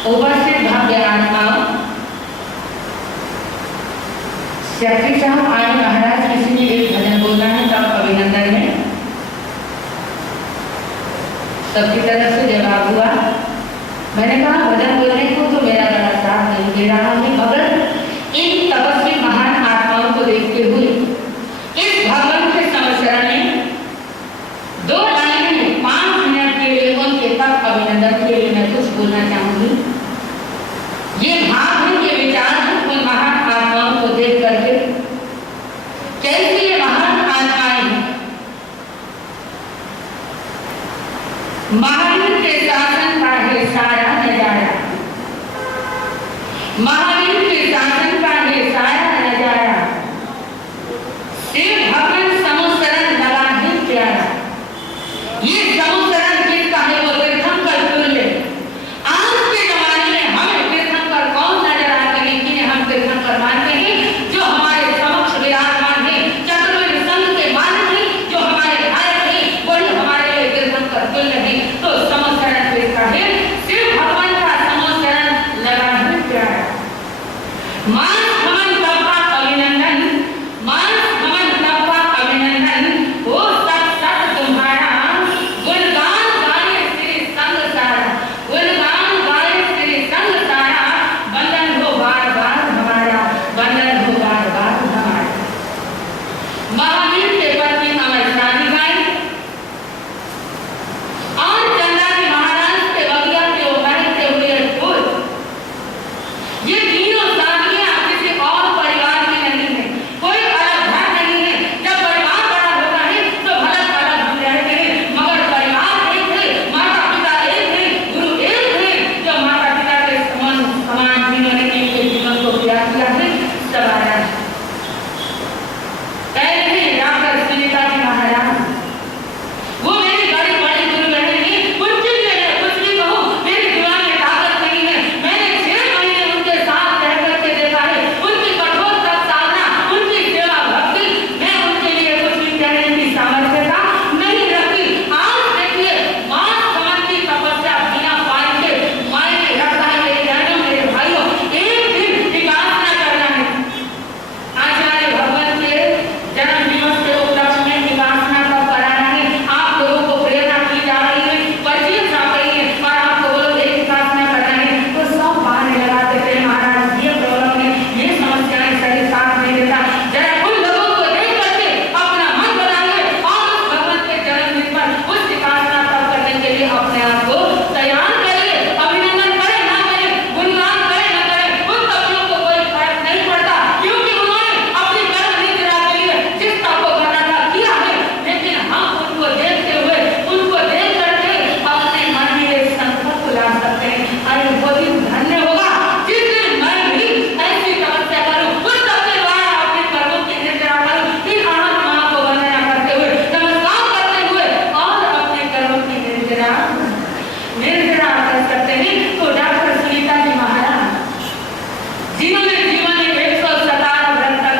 उपस्थित भव्य आत्माओं, सेक्रेटरी साहब आए महाराज किसी ने एक भजन बोलना है तब अभिनंदन है। सबकी तरफ से जवाब हुआ। मैंने कहा भजन बोलने को तो मेरा बड़ा साथ नहीं दे रहा है, मगर इन तपस्वी महान आत्माओं को देखते हुए इस भगवान के समस्या में 2 लाइन 5 मिनट के लिए उनके तब अभिनंदन के लिए मैं कुछ बोलना चाहूंगी। ये भाव है, ये विचार है उन महान आत्माओं को देख करके कैसे ये महान आत्माएं हैं। महावीर के शासन का है सारा नजारा, महावीर के शासन का है सारा नजारा, शिव भगवान समुसरण लगा है प्यारा। ये समुसरण किसका है? वो तीर्थंकर तुल्य। आज के जमाने में हमें तीर्थंकर कौन नजर आते हैं, जिन्हें हम तीर्थंकर मानते हैं, जो हमारे समक्ष विराजमान है, चतुर्वेद संघ के मानक है, जो हमारे नायक है, वही हमारे लिए तीर्थंकर तुल्य है। तो समुसरण किसका है? शिव भगवान का समुसरण लगा है प्यारा। मान हमन तपा अभिनंदन, मान हमन तपा अभिनंदन, वो सब सत तुम्हारा, गुणगान गाए श्री संग सारा, गुणगान गाए श्री संग सारा, बंधन हो बार बार हमारा, बंधन हो बार बार हमारा। महावीर के पत्नी अमर शादी गाई और चंद्रा के महाराज के बगिया के उभरते हुए फूल। ये तीनों शादियां किसी और परिवार की नहीं है, कोई अलग घर नहीं है। जब परिवार बड़ा होता है तो भले अलग हम रहते हैं, मगर परिवार एक है, माता पिता एक है, गुरु एक है। जो माता पिता के समान जिन्होंने इनके जीवन को त्याग किया है, सवारा है। कहते हैं डॉक्टर सुनीता जी महाराज, वो मेरी बड़ी बड़ी गुरु बहन है, उनके लिए कुछ भी कहूँ मेरे दिमाग में ताकत नहीं है। मैंने 6 महीने उनके साथ रह करके देखा है, उनकी कठोर साधना, उनकी सेवा भक्ति, मैं उनके लिए कुछ भी कहने की सामर्थ्यता नहीं रखती। आज देखिए मां समन की तपस्या बिना पानी के मायने रखता है। मेरे बहनों, मेरे भाइयों, एक दिन विकासना करना है। आचार्य भगवान के जन्म दिवस के उपलक्ष्य में विकासना कब कराना है? आप लोगों को प्रेरणा की जा रही है, परिचय जा रही है और आपको बोलो एक विकासना करना है तो सब बहाने लगाते थे, महाराज ये प्रॉब्लम है, ये समस्याएं सही साथ नहीं देता। जरा उन लोगों को देख करके अपना मन बनाइए और उस भगवान के जन्मदिन पर उस विकासना तब करने के लिए अपने आप को तैयार करिए। अभिनंदन करें ना करें, गुणगान करें ना करें, उन कवियों को कोई फर्क नहीं पड़ता, क्योंकि उन्होंने अपनी कर्म निद्रा के लिए जिस तप को करना था किया है। लेकिन हम उनको देखते हुए, उनको देख करके अपने मन में एक संकल्प ला सकते हैं। अरे वो दिन धन्य होगा जिस दिन मैं भी ऐसी तपस्या करूं, उस सबके द्वारा अपने कर्मों की निद्रा करूं, फिर अनंत मां को वंदना करते हुए, नमस्कार करते हुए और अपने कर्मों की निद्रा कर सकते हैं। तो डॉक्टर सुनीता जी महाराज, जिन्होंने जीवन में 117 व्रत तक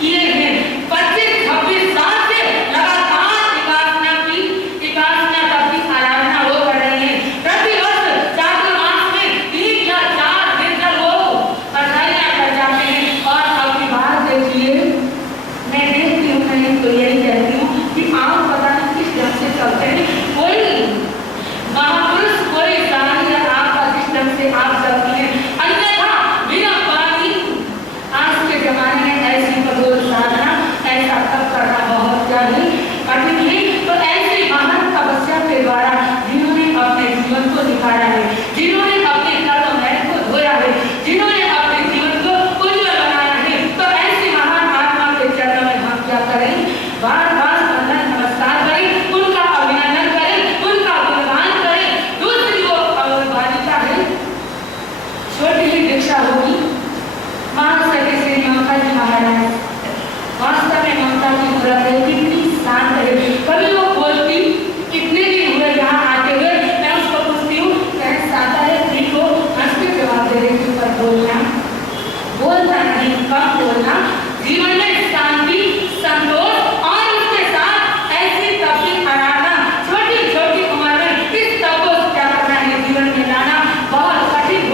किए हैं, 25-26 साल से लगातार विकासना तक की आराधना वो कर रही है। प्रतिवर्ष चातुर्मास में 3 या 4 दिन तक वो पढ़ाइयां कर जाते हैं। और अब की बात देखिए, मैं देखती हूँ, मैं तो यही कहती हूँ कि आप पता नहीं किस ढंग से चलते हैं। कोई महापुरुष, कोई साधु या आपका जिस ढंग से आप चलती हैं, अन्यथा बिना पानी आज के जमाने में ऐसी कठोर साधना, ऐसा तप करना बहुत ज्यादा कठिन है। तो ऐसी महान तपस्या के द्वारा जिन्होंने अपने जीवन को निखारा है, जिन्होंने अपने कर्म मैल को धोया है, जिन्होंने अपने जीवन को उज्ज्वल बनाया है, तो ऐसी महान आत्मा के चरणों में हम क्या करें? बार बार वंदन नमस्कार करें, उनका अभिनंदन करें, उनका गुणगान करें। दूसरी वो बालिका है, छोटी ही दीक्षा होगी, महाराज श्री ममता जी महाराज। वास्तव में ममता की मूर्त है, कितनी शांत है। कभी वो बोलती, कितने दिन हुए यहाँ आते हुए, मैं उसको पूछती हूँ, कैसा आता है, ठीक हो, हंस के जवाब दे देती, पर बोलना नहीं, कम बोलना। जीवन में शांति, संतोष और उसके साथ ऐसी तप की आराधना छोटी छोटी उम्र में इस तप को क्या करना है, जीवन में लाना बहुत कठिन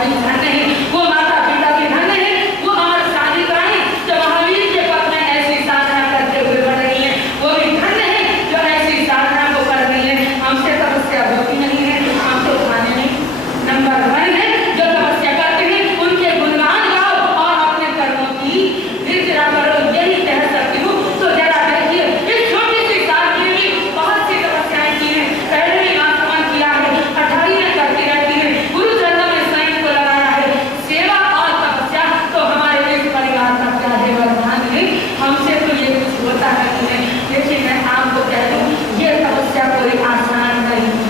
भाई धन्य है, वो माता पिता भी धन्य है, वो हमारे शादी कराई जो महावीर के पद में ऐसी साधना करते हुए बढ़ रही है, वो भी धन्य है जो ऐसी साधना को कर रही है। हमसे तपस्या होती नहीं है, हम तो खाने नहीं। नंबर 1 है जो तपस्या करते हैं उनके गुणगान गाओ और अपने कर्मों की निर्जरा करो, यही कह सकती हूँ। तो जरा देखिए इस छोटी सी साल में भी बहुत सी तपस्याएं की हैं, पहले भी आसमान किया है, 28 में करती रहती है, गुरु चरणों में स्वयं को लगाया है। सेवा और तपस्या तो हमारे इस परिवार का क्या है वरदान है, हमसे तो ये कुछ होता है कि नहीं। देखिए मैं आपको कह दूं ये तपस्या कोई आसान नहीं है।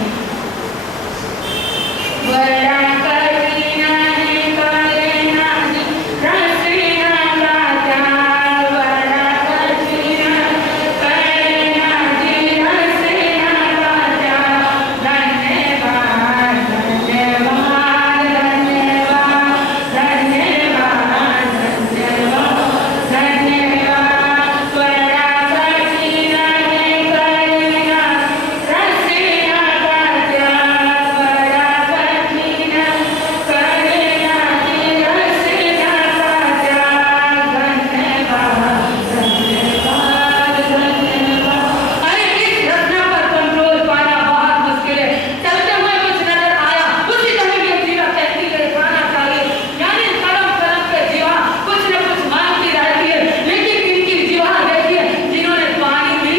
बड़ा कठिन है करना रचना राजा, बड़ा कठिन करना रचना राजा। धन्यवाद धन्यवाद धन्यवाद धन्यवाद धन्यवाद धन्यवाद। बड़ा कठिन है करना रचना राजा, बड़ा कठिन करना रचना राजा। धन्यवाद धन्यवाद धन्यवाद। अरे इस रचना पर कंट्रोल पाना बहुत मुश्किल है। चलते हुए कुछ नजर आया, उसी तरह की जीवा कहती है खाना चाहिए, यानी कदम कदम पे जीवा कुछ न कुछ मांगती रहती है। लेकिन इनकी जीवा देखिए जिन्होंने पानी भी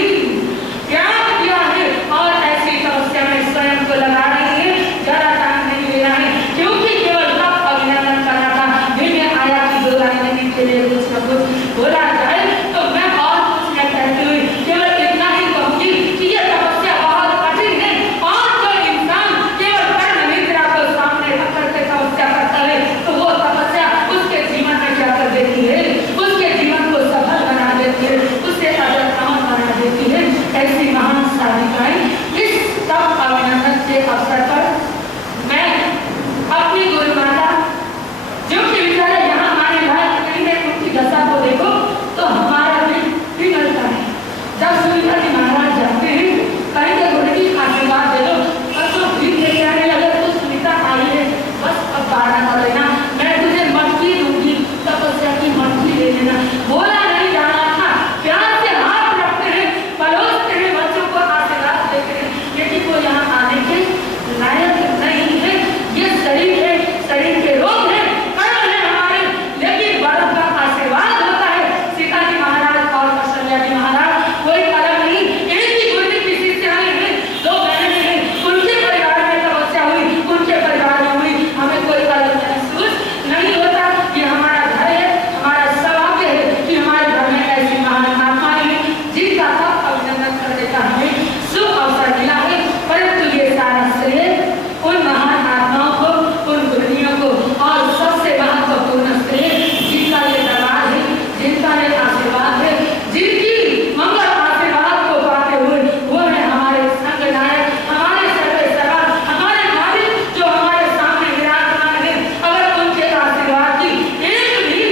त्याग दिया है और ऐसी तपस्या में स्वयं को लगा रही है, जरा टाइम नहीं ले रहा है, क्योंकि केवल तब अभिनंदन करना था। दिल में आया कि 2 लाइन के लिए कुछ न कुछ बोला जाए, तो मैं और कुछ न कहती हुई केवल इतना ही कहूंगी कि ये तपस्या बहुत कठिन है और जो इंसान केवल कर्म निद्रा को सामने रख करके तपस्या करता है तो वो तपस्या उसके जीवन में क्या कर देती है, उसके जीवन को सफल बना देती है, उसे अजर बना देती है। ऐसी महान साधिकाएं इस तप अभिनंदन के अवसर पर मैं अपनी गुरु माता जो कि बेचारे यहाँ आने लायक नहीं है, उनकी दशा को देखो तो हमारा दिल पिघलता है। जब सुनीता जी महाराज जाते हैं कहेंगे गुरु जी आशीर्वाद दे दो, और जो भीड़ लेके आने लगे तो सुनीता आई है बस अब 12 कर लेना, मैं तुझे मटकी दूंगी, तपस्या की मटकी ले लेना। बोला नहीं जाना था, प्यार से हाथ रखते हैं, परोसते हैं, बच्चों को आशीर्वाद देते हैं, लेकिन वो यहाँ आने के लायक नहीं है। ये शरीर है, शरीर के रोग है, कर्म है हमारे, लेकिन बड़ों का आशीर्वाद होता है। सीता जी महाराज और कौशल्या जी महाराज कोई अलग नहीं, एक ही गुरु की शिष्याएं हैं, 2 बहनें हैं, उनके परिवार में तपस्या हुई, उनके परिवार में हुई, हमें कोई अलग महसूस नहीं होता। ये हमारा घर है, हमारा सौभाग्य है कि हमारे घर में ऐसी महान आत्माएं हैं जिनका तप अभिनंदन करने का हमें शुभ अवसर मिला है। परंतु ये सारा श्रेय उन महान आत्माओं को, उन गुरुओं को, और सबसे महत्वपूर्ण श्रेय जिनका ये दरबार है, जिनका ये आशीर्वाद है, जिनकी मंगल आशीर्वाद को पाते हुए वो है हमारे संग नायक, हमारे सर्वे सर्वा, हमारे मालिक जो हमारे सामने विराजमान है। अगर उनके आशीर्वाद की एक भी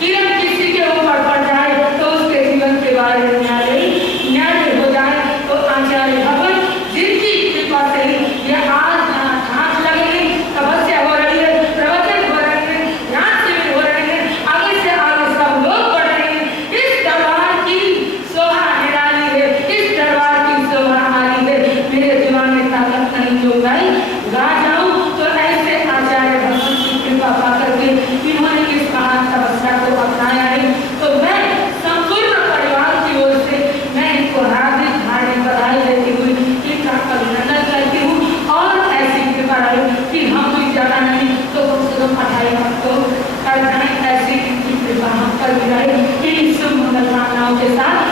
किरण किसी के ऊपर पड़ जाए तो उसके जीवन के बारे में न्याय हो जाए। तो आचार्य भगवान जिनकी कृपा से ही ये आज घास लगे हैं, तपस्या हो रही है, प्रवचन हो रहे हैं, ध्यान शिविर हो रहे हैं, आगे से आगे सब लोग बढ़ रहे हैं। इस दरबार की शोभा निराली है, इस दरबार की शोभा आली है। मेरे जीवन में ताकत नहीं जो गाई गा जाऊं तो ऐसे आचार्य भगवान की कृपा पाकर के इन्होंने इस महान तपस्या को अपनाया है। तो मैं संपूर्ण परिवार की ओर से मैं इनको हार्दिक हार्दिक बधाई देती हुई इनका अभिनंदन करती हूँ और ऐसी कृपा रहे कि हम कोई ज्यादा नहीं तो कम से कम 28 हफ्तों कर जाए, ऐसी इनकी कृपा हम पर भी रहे। इन शुभ मंगल कामनाओं के साथ